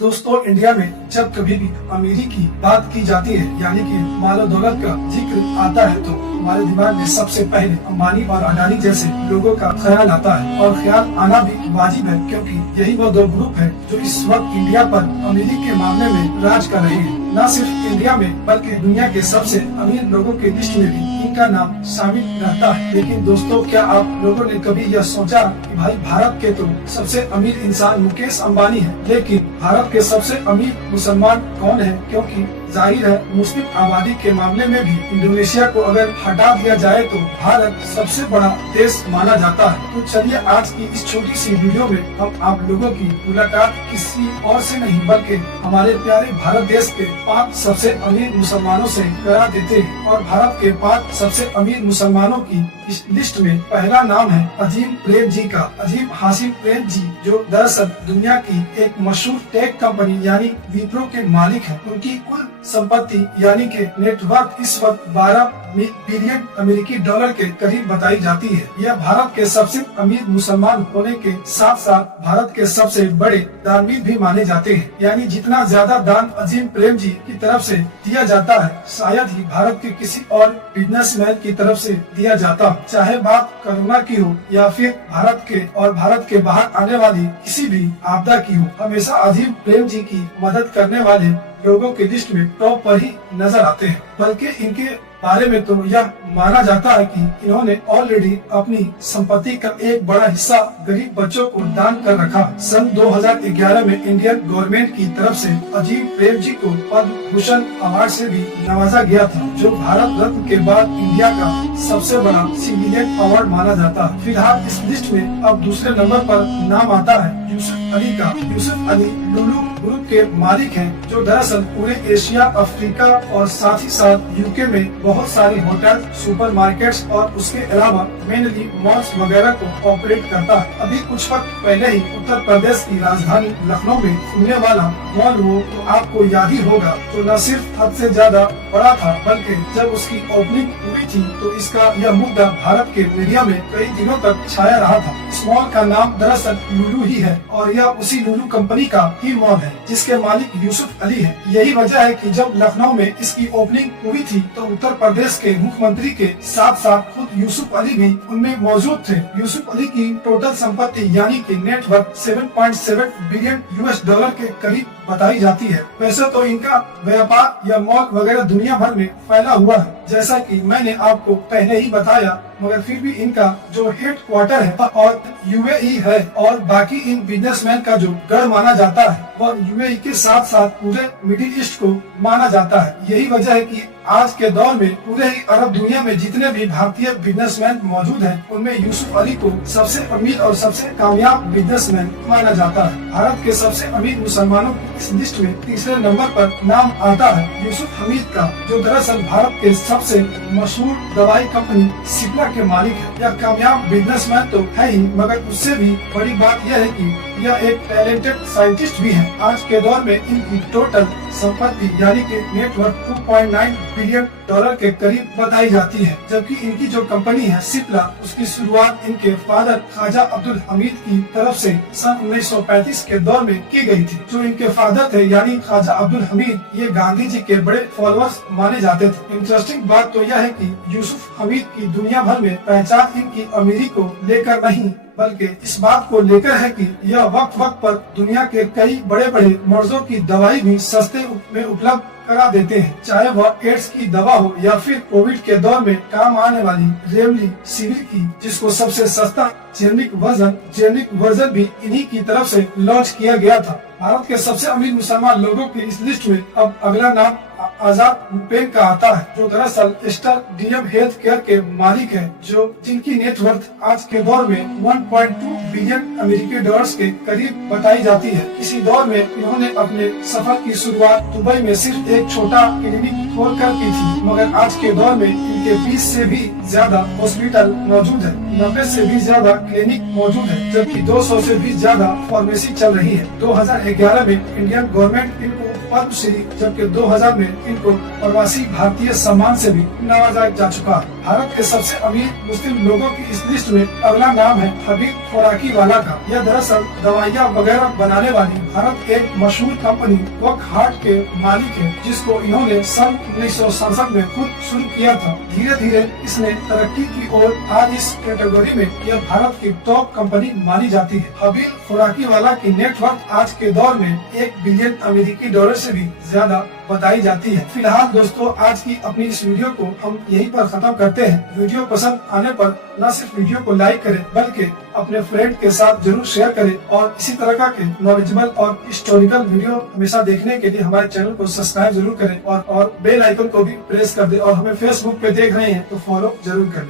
दोस्तों, इंडिया में जब कभी भी अमीरी की बात की जाती है यानी कि मालो दौलत का जिक्र आता है तो हमारे दिमाग में सबसे पहले अंबानी और अडानी जैसे लोगों का ख्याल आता है। और ख्याल आना भी वाजिब है क्योंकि यही वो दो ग्रुप है जो इस वक्त इंडिया पर अमीरी के मामले में राज कर रहे हैं। न सिर्फ इंडिया में बल्कि दुनिया के सबसे अमीर लोगों की लिस्ट में भी इनका नाम शामिल रहता है। लेकिन दोस्तों, क्या आप लोगों ने कभी यह सोचा कि भाई भारत के तो सबसे अमीर इंसान मुकेश अंबानी है, लेकिन भारत के सबसे अमीर मुसलमान कौन है? क्योंकि जाहिर है मुस्लिम आबादी के मामले में भी इंडोनेशिया को अगर हटा दिया जाए तो भारत सबसे बड़ा देश माना जाता है। तो चलिए आज की इस छोटी सी वीडियो में हम आप लोगों की मुलाकात किसी और से नहीं बल्कि हमारे प्यारे भारत देश के 5 सबसे अमीर मुसलमानों से करा देते हैं। और भारत के 5 सबसे अमीर मुसलमानों की इस लिस्ट में पहला नाम है अजीम प्रेम जी का। अजीम हाशिम प्रेम जी जो दरअसल दुनिया की एक मशहूर टेक कंपनी यानी विप्रो के मालिक है। उनकी कुल संपत्ति यानी कि नेटवर्थ इस वक्त 12 बिलियन अमेरिकी डॉलर के करीब बताई जाती है। यह भारत के सबसे अमीर मुसलमान होने के साथ साथ भारत के सबसे बड़े दानवीर भी माने जाते हैं। यानी जितना ज्यादा दान अजीम प्रेम जी की तरफ से दिया जाता है शायद ही भारत के किसी और बिजनेसमैन की तरफ से दिया जाता, चाहे बात कोरोना की हो या फिर भारत के बाहर आने वाली किसी भी आपदा की हो। हमेशा अजीम प्रेम जी की मदद करने वाले लोगों की लिस्ट में टॉप पर ही नजर आते हैं। बल्कि इनके बारे में तो यह माना जाता है कि इन्होंने ऑलरेडी अपनी संपत्ति का एक बड़ा हिस्सा गरीब बच्चों को दान कर रखा। सन 2011 में इंडियन गवर्नमेंट की तरफ से अजीम प्रेम जी को पद्म भूषण अवार्ड से भी नवाजा गया था, जो भारत रत्न के बाद इंडिया का सबसे बड़ा सिविलियन अवार्ड माना जाता है। फिलहाल इस लिस्ट में अब दूसरे नंबर पर नाम आता है यूसुफ अली का। यूसुफ अली लुलु ग्रुप के मालिक हैं, जो दरअसल पूरे एशिया, अफ्रीका और साथ ही साथ यूके में बहुत सारे होटल, सुपरमार्केट्स और उसके अलावा मेनली मॉल्स वगैरह को ऑपरेट करता है। अभी कुछ वक्त पहले ही उत्तर प्रदेश की राजधानी लखनऊ में खुलने वाला मॉल वो तो आपको याद ही होगा, तो न सिर्फ हद से ज्यादा बड़ा था बल्कि जब उसकी ओपनिंग हुई थी तो इसका यह मुद्दा भारत के मीडिया में कई दिनों तक छाया रहा था। इस मॉल का नाम दरअसल लुलु ही है और यह उसी लुलु कंपनी का ही मॉल है जिसके मालिक यूसुफ अली है। यही वजह है कि जब लखनऊ में इसकी ओपनिंग हुई थी तो उत्तर प्रदेश के मुख्यमंत्री के साथ साथ खुद यूसुफ अली भी उनमें मौजूद थे। यूसुफ अली की टोटल संपत्ति यानी कि नेटवर्थ 7.7 बिलियन यूएस डॉलर के करीब बताई जाती है। वैसे तो इनका व्यापार या मॉल वगैरह दुनिया भर में फैला हुआ है, जैसा कि मैंने आपको पहले ही बताया, मगर फिर भी इनका जो हेड क्वार्टर है और यूएई है और बाकी इन बिजनेसमैन का जो गढ़ माना जाता है वह यूएई के साथ साथ पूरे मिडिल ईस्ट को माना जाता है। यही वजह है कि आज के दौर में पूरे ही अरब दुनिया में जितने भी भारतीय बिजनेसमैन मौजूद हैं उनमें यूसुफ अली को सबसे अमीर और सबसे कामयाब बिजनेसमैन माना जाता है। भारत के सबसे अमीर मुसलमानों की इस लिस्ट में तीसरे नंबर पर नाम आता है यूसुफ हमीद का, जो दरअसल भारत के सबसे मशहूर दवाई कंपनी सिप्ला के मालिक है। यह कामयाब बिजनेसमैन तो है ही, मगर उससे भी बड़ी बात यह है कि यह एक टैलेंटेड साइंटिस्ट भी है। आज के दौर में इनकी टोटल संपत्ति यानी कि नेटवर्थ 2.9 बिलियन डॉलर के करीब बताई जाती है, जबकि इनकी जो कंपनी है सिप्ला, उसकी शुरुआत इनके फादर ख्वाजा अब्दुल हमीद की तरफ से सन 1935 के दौर में की गई थी। जो इनके फादर थे यानी ख्वाजा अब्दुल हमीद, ये गांधी जी के बड़े फॉलोअर्स माने जाते थे। इंटरेस्टिंग बात तो यह है कि यूसुफ हमीद की दुनिया भर में पहचान इनकी अमीरी को लेकर नहीं बल्कि इस बात को लेकर है कि यह वक्त वक्त पर दुनिया के कई बड़े बड़े मर्जों की दवाई भी सस्ते में उपलब्ध करा देते हैं, चाहे वह एड्स की दवा हो या फिर कोविड के दौर में काम आने वाली रेमडेसिविर की, जिसको सबसे सस्ता जेनेरिक वर्जन भी इन्हीं की तरफ से लॉन्च किया गया था। भारत के सबसे अमीर मुसलमान लोगों की इस लिस्ट में अब अगला नाम आजाद हुसैन का आता है, जो दरअसल स्टार डीएम हेल्थ केयर के मालिक है, जिनकी नेटवर्थ आज के दौर में 1.2 बिलियन अमेरिकी डॉलर्स के करीब बताई जाती है। इसी दौर में इन्होंने अपने सफर की शुरुआत दुबई में सिर्फ एक छोटा क्लिनिक खोलकर की थी, मगर आज के दौर में इनके 20 से भी ज्यादा हॉस्पिटल मौजूद है, 90 से भी ज्यादा क्लिनिक मौजूद है, जबकि 200 से भी ज्यादा फार्मेसी चल रही है। 2011 में इंडियन गवर्नमेंट इनको पद्मश्री, जबकि 2000 में इनको प्रवासी भारतीय सम्मान से भी नवाजा जा चुका है। भारत के सबसे अमीर मुस्लिम लोगों की इस लिस्ट में अगला नाम है हबीब खुराकीवाला का। यह दरअसल दवाइयाँ वगैरह बनाने वाली भारत के एक मशहूर कंपनी वॉकहार्ट के मालिक है, जिसको इन्होंने सन 1967 में खुद शुरू किया था। धीरे धीरे इसने तरक्की की ओर आज इस कैटेगरी में यह भारत की टॉप कंपनी मानी जाती है। हबीब खुराकीवाला की नेटवर्क आज के दौर में 1 बिलियन अमेरिकी डॉलर से भी ज्यादा बताई जाती है। फिलहाल दोस्तों, आज की अपनी इस वीडियो को हम यहीं पर खत्म करते हैं। वीडियो पसंद आने पर न सिर्फ वीडियो को लाइक करें बल्कि अपने फ्रेंड के साथ जरूर शेयर करें, और इसी तरह के नॉलेजेबल और हिस्टोरिकल वीडियो हमेशा देखने के लिए हमारे चैनल को सब्सक्राइब जरूर करें और बेल आइकन को भी प्रेस कर दें, और हमें फेसबुक पे देख रहे हैं तो फॉलो जरूर करें।